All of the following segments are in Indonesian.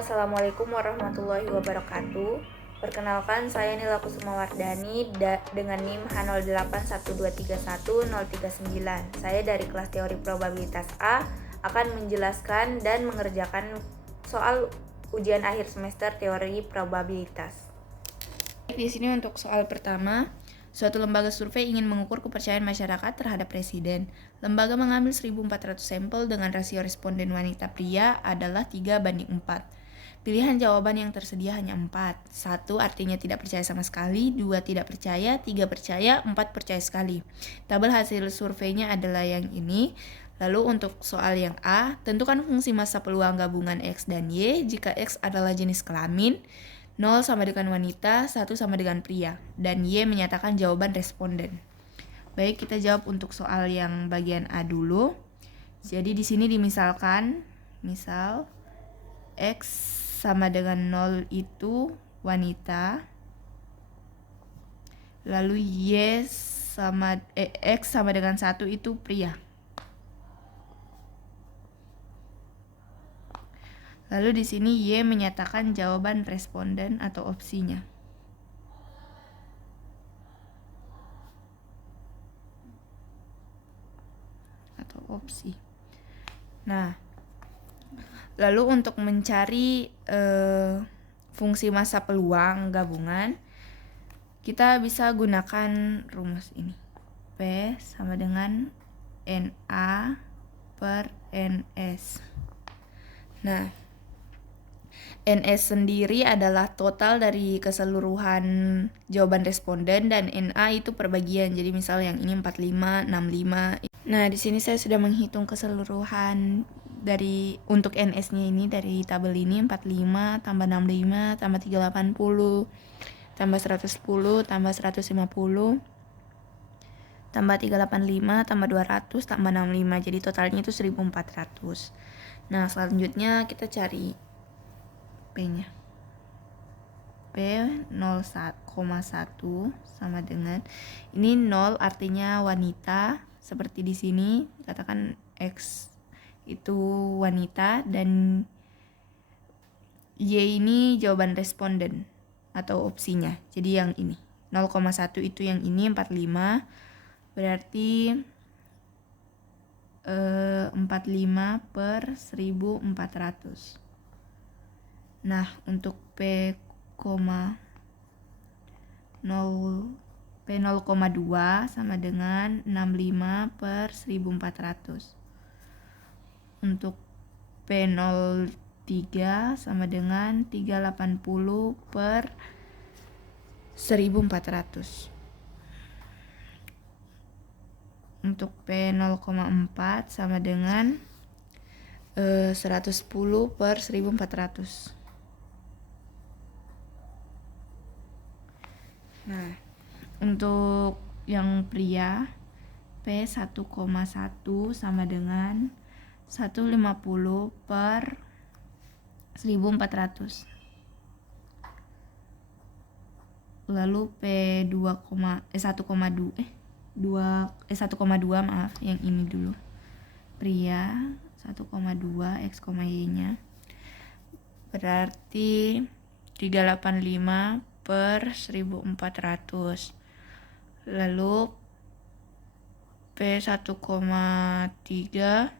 Assalamualaikum warahmatullahi wabarakatuh. Perkenalkan, saya Nila Kusumawardani dengan NIM H081231039. Saya dari kelas teori probabilitas A akan menjelaskan dan mengerjakan soal ujian akhir semester teori probabilitas. Di sini untuk soal pertama, suatu lembaga survei ingin mengukur kepercayaan masyarakat terhadap presiden. Lembaga mengambil 1.400 sampel dengan rasio responden wanita pria adalah 3:4. Pilihan jawaban yang tersedia hanya 4. 1 artinya tidak percaya sama sekali, 2 tidak percaya, 3 percaya, 4 percaya sekali. Tabel hasil surveinya adalah yang ini. Lalu untuk soal yang A, tentukan fungsi massa peluang gabungan X dan Y jika X adalah jenis kelamin, 0 sama dengan wanita, 1 sama dengan pria, dan Y menyatakan jawaban responden. Baik, kita jawab untuk soal yang bagian A dulu. Jadi di sini dimisalkan, misal X sama dengan 0 itu wanita, lalu X sama dengan 1 itu pria. Lalu di sini Y menyatakan jawaban responden atau opsinya. Atau opsi. Nah, lalu untuk mencari fungsi massa peluang gabungan, kita bisa gunakan rumus ini. P sama dengan NA per NS. Nah, NS sendiri adalah total dari keseluruhan jawaban responden dan NA itu perbagian. Jadi misal yang ini 45, 65. Nah, di sini saya sudah menghitung keseluruhan dari untuk NS-nya ini dari tabel ini 45 tambah 65 tambah 380 tambah 110 tambah 150 tambah 385 tambah 200 tambah 65. Jadi totalnya itu 1400. Nah, selanjutnya kita cari P-nya. P 0,1 sama dengan ini 0 artinya wanita, seperti di sini dikatakan X itu wanita dan Y ini jawaban responden atau opsinya. Jadi yang ini 0,1 itu yang ini 45, berarti 45 per 1400. Nah, untuk P0,2 sama dengan 65 per 1400. Untuk P03 sama dengan 380 per 1400. Untuk P0,4 sama dengan 110 per 1400. Nah, untuk yang pria P1,1 sama dengan 150 per 1400. Lalu P1,2 maaf, yang ini dulu. Pria 1,2 X, Y-nya berarti 385 per 1400. Lalu P1,3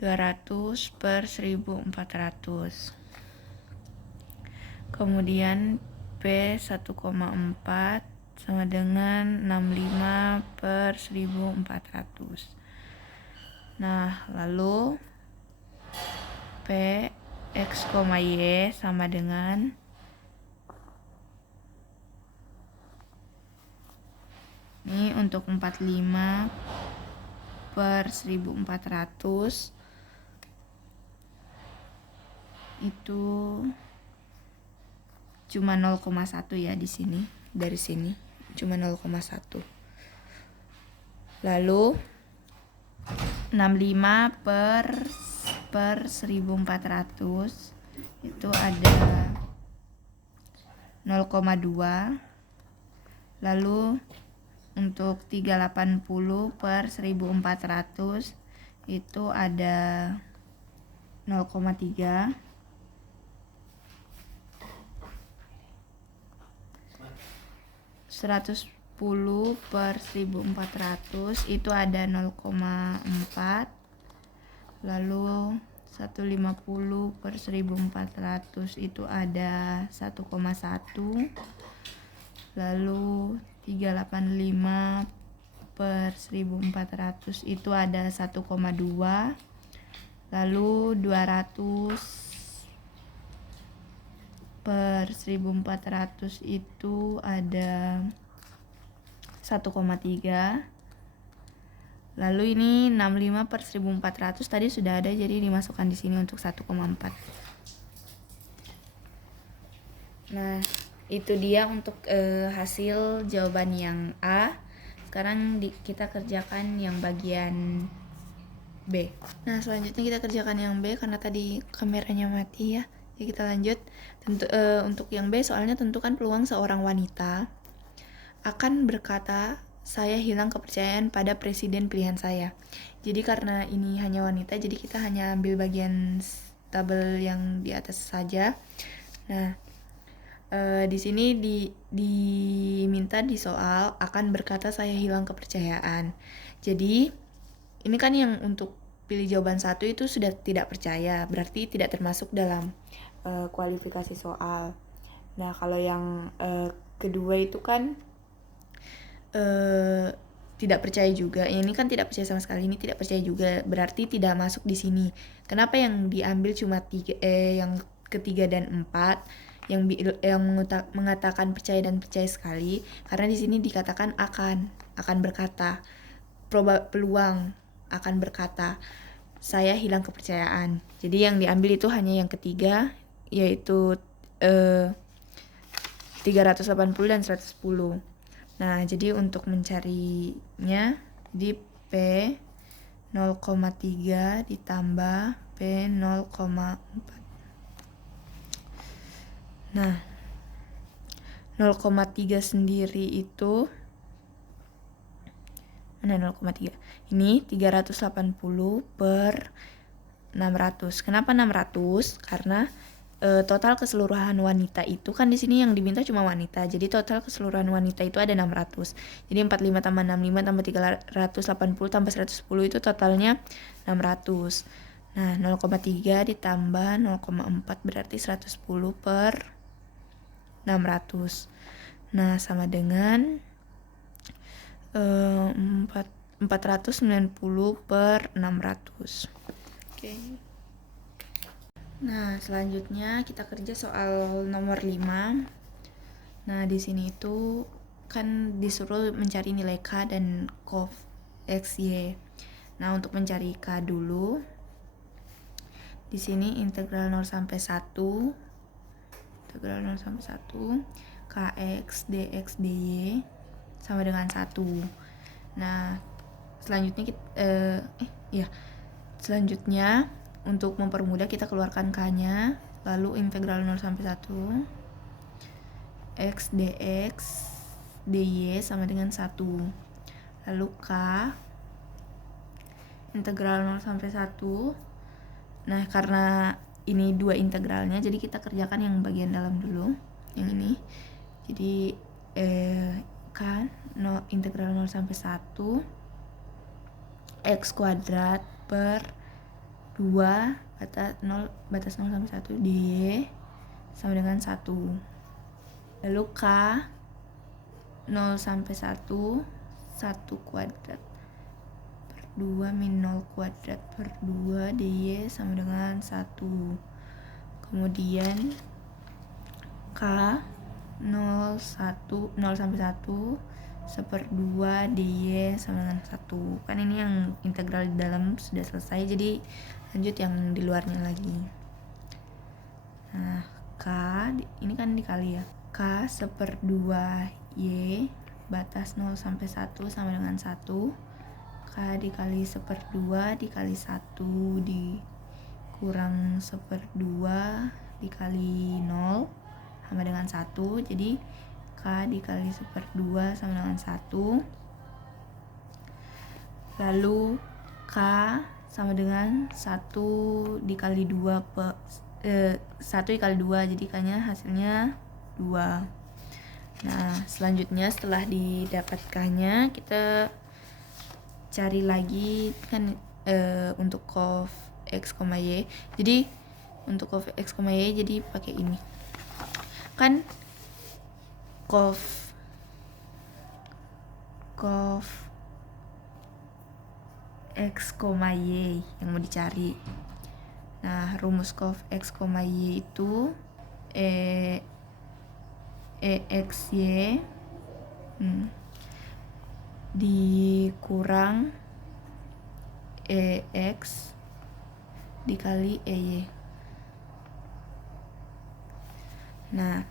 200 per 1400. Kemudian P1,4 sama dengan 65 per 1400. Nah, lalu P X, Y sama dengan ini untuk 45 per 1400 itu cuma 0,1 ya di sini. Dari sini cuma 0,1. Lalu 65 per 1400 itu ada 0,2. Lalu untuk 380 per 1400 itu ada 0,3. 110 per 1400 itu ada 0,4. Lalu 150 per 1400 itu ada 1,1. Lalu 385 per 1400 itu ada 1,2. Lalu 200 per 1400 itu ada 1,3. Lalu ini 65 per 1400 tadi sudah ada, jadi dimasukkan di sini untuk 1,4. Nah, itu dia untuk hasil jawaban yang A. Sekarang kita kerjakan yang bagian B. Nah, selanjutnya kita kerjakan yang B karena tadi kameranya mati ya. Jadi kita lanjut. Untuk yang B soalnya tentukan peluang seorang wanita akan berkata, saya hilang kepercayaan pada presiden pilihan saya. Jadi karena ini hanya wanita, jadi kita hanya ambil bagian tabel yang di atas saja. Nah, di sini diminta di soal akan berkata saya hilang kepercayaan. Jadi ini kan yang untuk pilih jawaban 1 itu sudah tidak percaya, berarti tidak termasuk dalam kualifikasi soal. Nah, kalau yang kedua itu kan tidak percaya juga. Ini kan tidak percaya sama sekali, ini tidak percaya juga, berarti tidak masuk di sini. Kenapa yang diambil cuma yang ketiga dan 4 yang mengatakan percaya dan percaya sekali? Karena di sini dikatakan akan berkata, peluang akan berkata saya hilang kepercayaan. Jadi yang diambil itu hanya yang ketiga, yaitu 380 dan 110. Nah, jadi untuk mencarinya di P 0,3 ditambah P 0,4. Nah, 0,3 sendiri itu mana 0,3? Ini 380 per 600. Kenapa 600? Karena total keseluruhan wanita itu kan di sini yang diminta cuma wanita. Jadi total keseluruhan wanita itu ada 600. Jadi 45 tambah 65 tambah 380 tambah 110 itu totalnya 600. Nah, 0,3 ditambah 0,4 berarti 110 per 600. Nah, sama dengan 490 per 600. Oke. Nah, selanjutnya kita kerja soal nomor 5. Nah, di sini itu kan disuruh mencari nilai K dan Cof X, Y. Nah, untuk mencari K dulu, di sini integral 0 sampai 1, integral 0 sampai 1, Kx dx dy sama dengan 1. Nah, selanjutnya selanjutnya untuk mempermudah kita keluarkan K-nya, lalu integral 0 sampai 1 X dx dy sama dengan 1. Lalu K integral 0 sampai 1. Nah, karena ini dua integralnya, jadi kita kerjakan yang bagian dalam dulu, yang ini. Jadi K integral 0 sampai 1 X kuadrat per 2 batas 0 sampai 1 dy sama dengan 1. Lalu K 0 sampai 1 kuadrat per 2 min 0 kuadrat per 2 dy sama dengan 1. Kemudian K 0 sampai 1 1/2 dy sama dengan 1. Kan ini yang integral di dalam sudah selesai, jadi lanjut yang di luarnya lagi. Nah, K ini kan dikali ya, K 1/2 y batas 0 sampai 1 sama dengan 1. K dikali 1/2 dikali 1 dikurang 1/2 dikali 0 sama dengan 1. Jadi K dikali 1/2 sama dengan 1. Lalu K sama dengan 1 dikali 2 1 dikali 2, jadi K-nya hasilnya 2. Nah, selanjutnya setelah didapatkannya, kita cari lagi kan untuk cof x, y. Jadi untuk cof x, y jadi pakai ini. Kan cof x, y yang mau dicari. Nah, rumus cof x, y itu EXY dikurang EX dikali EY. Nah,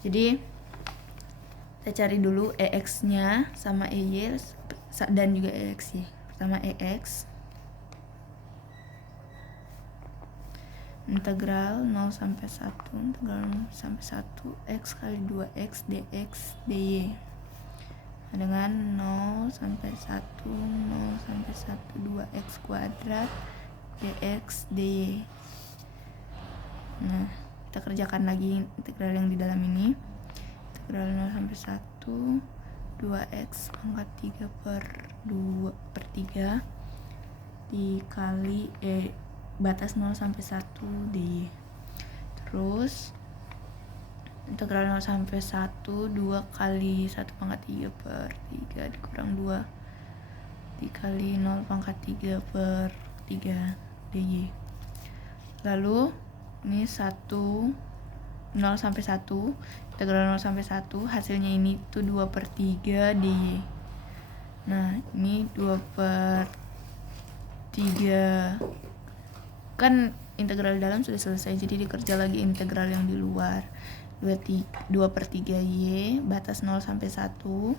jadi kita cari dulu EX-nya sama EY dan juga EXY. Pertama EX integral 0 sampai 1 integral 0 sampai 1 x kali 2x dx dy dengan 0 sampai 1 0 sampai 1 2x kuadrat dx dy. Nah, kita kerjakan lagi integral yang di dalam ini. Integral 0 sampai 1 2x pangkat 3 per 3 dikali batas 0 sampai 1 dy. Terus integral 0 sampai 1 2 kali 1 pangkat 3 per 3 dikurang 2 dikali 0 pangkat 3 per 3 dy. Lalu ini 1 0 sampai 1 integral 0 sampai 1 hasilnya ini tuh 2 per 3 dy. Nah, ini 2 per 3 kan integral di dalam sudah selesai, jadi dikerja lagi integral yang di luar. 2 per 3 y batas 0 sampai 1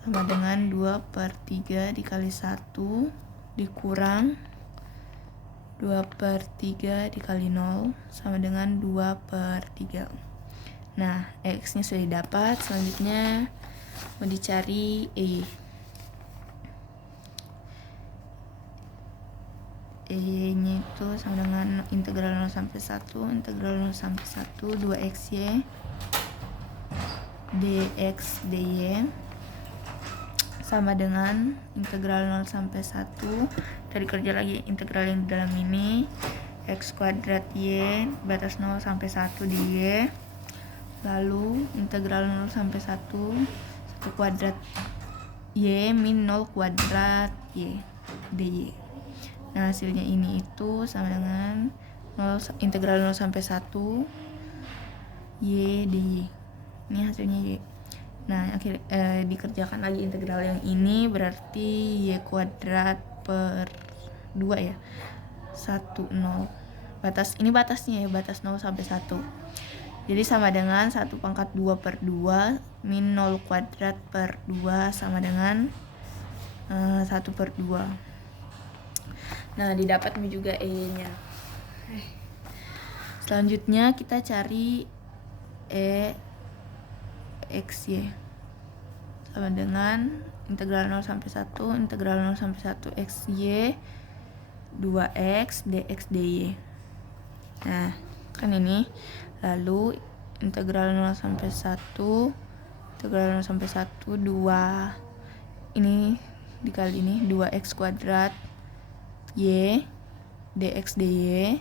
sama dengan 2 per 3 dikali 1 dikurang 2 per 3 dikali 0 sama dengan 2 per 3. Nah, x nya sudah dapat. Selanjutnya mau dicari nya itu sama dengan integral 0 sampai 1 integral 0 sampai 1 2xy dx dy sama dengan integral 0 sampai 1 dari kerja lagi integral yang di dalam ini x kuadrat y batas 0 sampai 1 dy, lalu integral 0 sampai 1 1 kuadrat y min 0 kuadrat y dy. Nah, hasilnya ini itu sama dengan 0, integral 0 sampai 1 y dy. Ini hasilnya y. Nah, dikerjakan lagi integral yang ini berarti y kuadrat per 2 ya. 1 0. Ini batasnya ya, batas 0 sampai 1. Jadi sama dengan 1 pangkat 2 per 2 min 0 kuadrat per 2 sama dengan 1 per 2. Nah, didapat juga E-nya. Selanjutnya kita cari EXY sama dengan integral 0 sampai 1 integral 0 sampai 1 XY 2x dx dy. Nah, kan ini. Lalu integral 0 sampai 1 integral 0 sampai 1 2 ini dikali ini 2x kuadrat y dx dy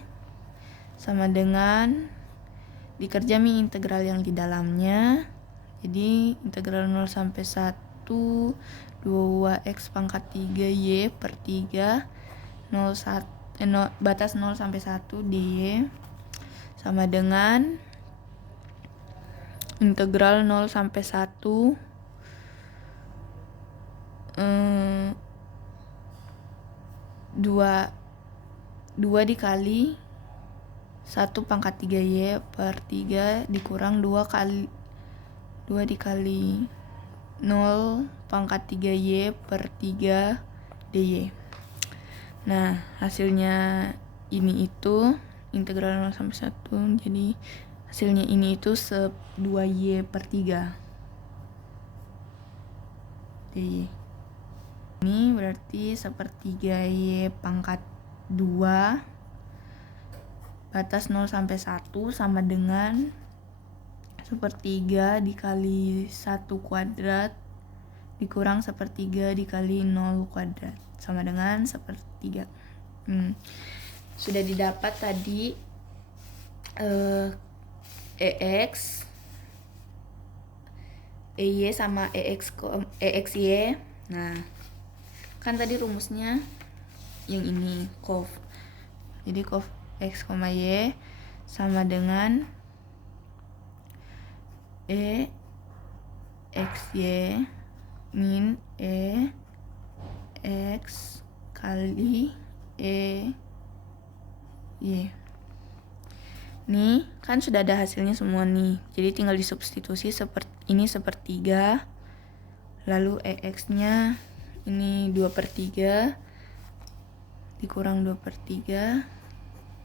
sama dengan dikerja integral yang di dalamnya. Jadi integral 0 sampai 1 2x pangkat 3 y per 3 batas 0 sampai 1 dy sama dengan integral 0 sampai 1 2 dikali 1 pangkat 3y per 3 dikurang 2 dikali 0 pangkat 3y per 3 dy. Nah, hasilnya ini itu integral 0 sampai 1, jadi hasilnya ini itu 2y per 3 dy. Ini berarti 1/3 y pangkat 2 batas 0 sampai 1 sama dengan 1/3 dikali 1 kuadrat dikurang 1/3 dikali 0 kuadrat sama dengan 1/3. Sudah didapat tadi EX, EY sama EXY. Nah, kan tadi rumusnya yang ini COV. Jadi COV X, Y sama dengan EXY min EX kali EY. Nih, kan sudah ada hasilnya semua nih. Jadi tinggal disubstitusi ini 1/3. Lalu EX-nya ini 2/3 dikurang 2/3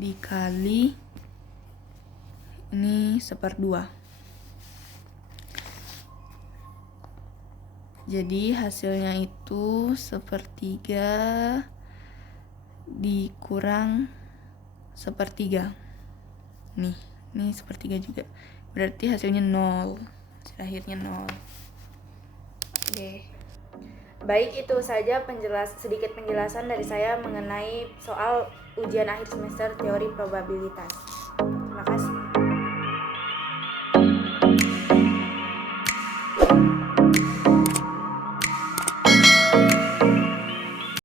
dikali ini 1/2. Jadi hasilnya itu 1/3 dikurang 1/3. Nih 1/3 juga. Berarti hasilnya 0. Hasil akhirnya 0. Oke. Baik, itu saja sedikit penjelasan dari saya mengenai soal ujian akhir semester teori probabilitas. Terima kasih.